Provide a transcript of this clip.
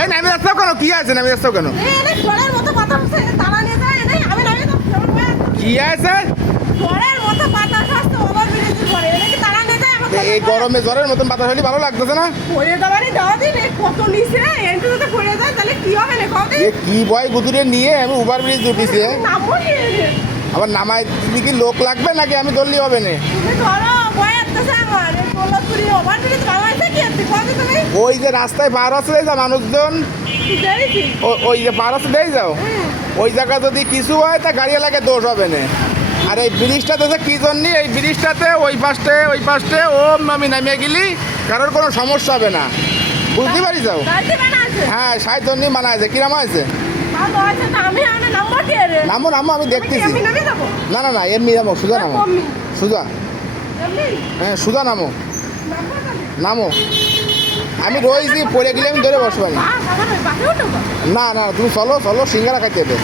এই নামে যাচ্ছ কেন? কি আছে নামে যাচ্ছ কেন? ঝড়ের মতো বাতাস হচ্ছে, তালা নিয়ে যায় নাই, আমি নামিয়ে যাচ্ছি, আমার ভয় আছে। কি আছে? ঝড়ের মতো বাতাস আসছে ওভারব্রিজের পরে, এটা কি তালা নিয়ে যায়? আমার এই ভয় আছে। গরমে জ্বরের মতন বাতাস হলে ভালো লাগতেছে না? পড়ে যাবারই দেওয়া দিন, এই কত নিচে, এন্টু যদি পড়ে যায় তাহলে কি হবে না কবে? এ কি ভয় গুদুরে নিয়ে আমি ওভার ব্রিজ উঠেছি। নামবো কি? আবার নামাই দিদি কি লোক লাগবে নাকি আমি ধরলি হবে না? তুমি ধরো, ভয় আসতেছে আমার, এই দৌলতপুরি ওভারব্রিজ বানাইছে কি আছে, কবে তুমি? ওই যে রাস্তায় পার হচ্ছে যা মানুষজন, দেখেছি। ওই যে পার হচ্ছে দেই যাও, ওই জায়গা যদি কিছু হয় তা গাড়ি এলাকায় দোষ হবে না। আর এই ব্রিজটাতে যে কি জন্য, এই ব্রিজটাতে ওই পাশে ও আমি নামিয়ে গেলি কারোর কোনো সমস্যা হবে না, বুঝতে পারি যাও। গাড়ি বানাইছে। হ্যাঁ, 60 জন মানা আছে, কিরাম আছে? ভালো আছে, তা আমি আনে নাম্বার কে রে? নামো নামো, আমি দেখতেছি। আমি নামে যাবো। না এমনি নামো, সুজা নামো, কমই। সুজা। এমনি? হ্যাঁ, সুজা নামো, নাম্বার কানে? নামো। আমি রয়েছি, পড়ে গেলে আমি ধরে বসবানি। বাস, আমার ওই বাসে উঠবো। না তুমি চলো সিঙ্গারা খাইতে হবে।